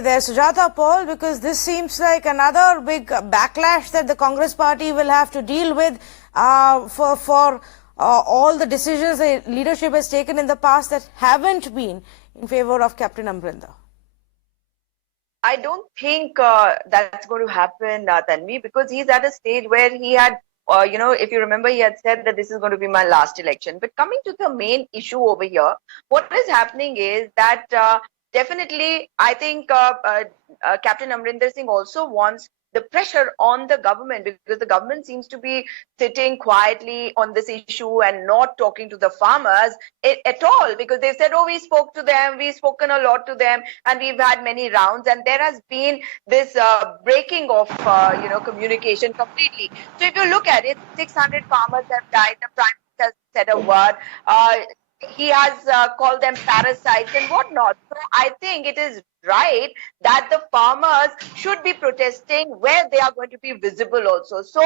there, Sujata Paul, because this seems like another big backlash that the Congress party will have to deal with for all the decisions the leadership has taken in the past that haven't been in favor of Capt Amarinder. I don't think that's going to happen, Tanvi, because he's at a stage where he had, if you remember, he had said that this is going to be my last election. But coming to the main issue over here, what is happening is that definitely, I think Captain Amarinder Singh also wants the pressure on the government, because the government seems to be sitting quietly on this issue and not talking to the farmers at all, because they've said, oh, we spoke to them, we've spoken a lot to them, and we've had many rounds, and there has been this breaking of communication completely. So if you look at it, 600 farmers have died, the Prime Minister has said a word, he has called them parasites and whatnot. So I think it is right that the farmers should be protesting where they are going to be visible also. So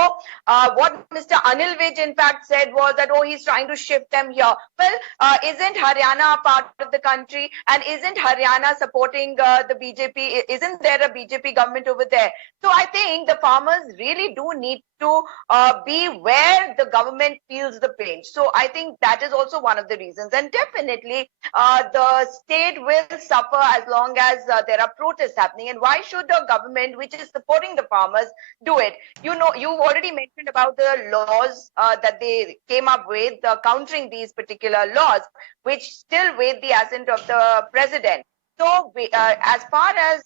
what Mr. Anil Vij in fact said was that, oh, he's trying to shift them here. Well, isn't Haryana a part of the country, and isn't Haryana supporting the BJP? Isn't there a BJP government over there? So I think the farmers really do need to be where the government feels the pinch. So I think that is also one of the reasons. And definitely the state will suffer as long as there are protests happening. And why should the government, which is supporting the farmers, do it? You know, you've already mentioned about the laws that they came up with, countering these particular laws, which still wait the assent of the president. So as far as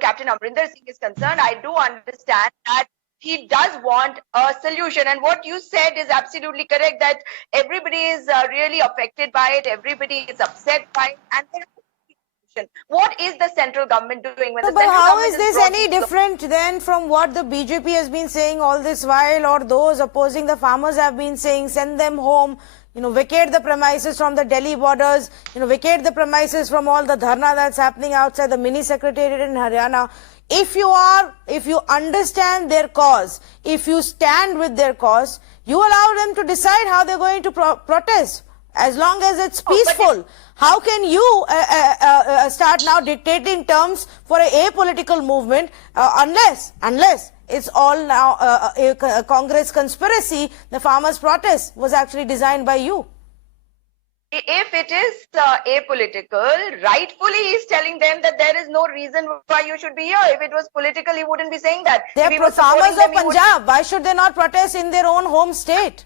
Captain Amarinder Singh is concerned, I do understand that he does want a solution, and what you said is absolutely correct, that everybody is really affected by it, everybody is upset by it, and there is a solution. What is the central government doing? When but how is this any different then from what the BJP has been saying all this while, or those opposing the farmers have been saying, send them home, vacate the premises from the Delhi borders, vacate the premises from all the dharna that's happening outside the mini secretariat in Haryana. If you understand their cause, if you stand with their cause, you allow them to decide how they're going to protest, as long as it's peaceful. How can you start now dictating terms for a apolitical movement unless it's all now a Congress conspiracy? The farmers' protest was actually designed by you. If it is apolitical, rightfully he's telling them that there is no reason why you should be here. If it was political, he wouldn't be saying that. They are farmers of Punjab. Why should they not protest in their own home state?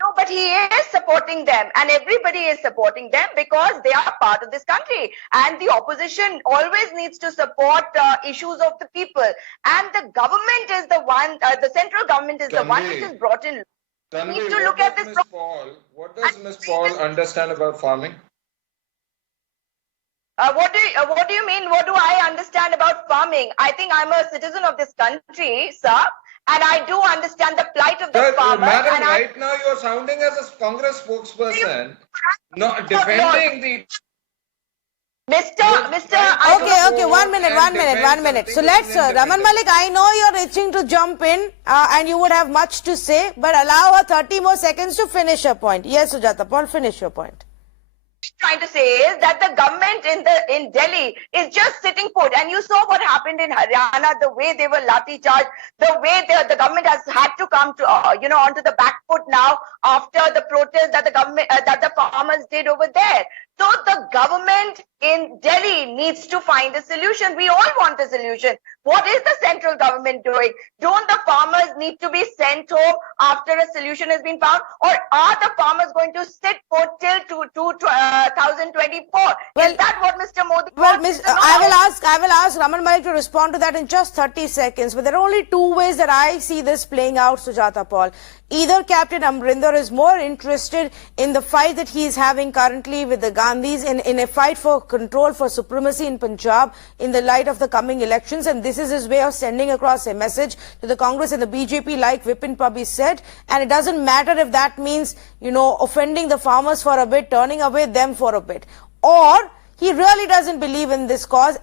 No, but he is supporting them, and everybody is supporting them because they are part of this country. And the opposition always needs to support issues of the people. And the government is the one, the central government is the one which is brought in. Tanvi, need to look at this. What does Ms. Paul understand about farming? What do you mean? What do I understand about farming? I think I'm a citizen of this country, sir, and I do understand the plight of the farmers. Madam, right now you're sounding as a Congress spokesperson, not defending the... Okay, one minute. So let's, Raman Malik, I know you're itching to jump in and you would have much to say, but allow her 30 more seconds to finish your point. Yes, Sujata Paul, finish your point. Trying to say is that the government in Delhi is just sitting put, and you saw what happened in Haryana, the way they were lathi charged, the way the government has had to come to onto the back foot now after the protest that the government that the farmers did over there. So the government in Delhi needs to find a solution. We all want a solution. What is the central government doing? Don't the farmers need to be sent home after a solution has been found? Or are the farmers going to sit for till 2024? Well, is that what Mr. Modi wants? I will ask Raman Malik to respond to that in just 30 seconds. But there are only two ways that I see this playing out, Sujata Paul. Either Captain Amarinder is more interested in the fight that he is having currently with the Gandhis in a fight for control, for supremacy in Punjab in the light of the coming elections, and this is his way of sending across a message to the Congress and the BJP, like Vipin Pabi said, and it doesn't matter if that means, offending the farmers for a bit, turning away them for a bit. Or he really doesn't believe in this cause,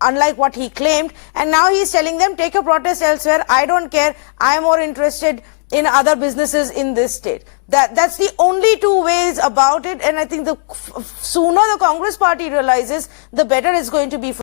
unlike what he claimed, and now he's telling them, take your protest elsewhere, I don't care, I'm more interested in other businesses in this state. That's the only two ways about it, and I think the sooner the Congress party realizes, the better it's going to be for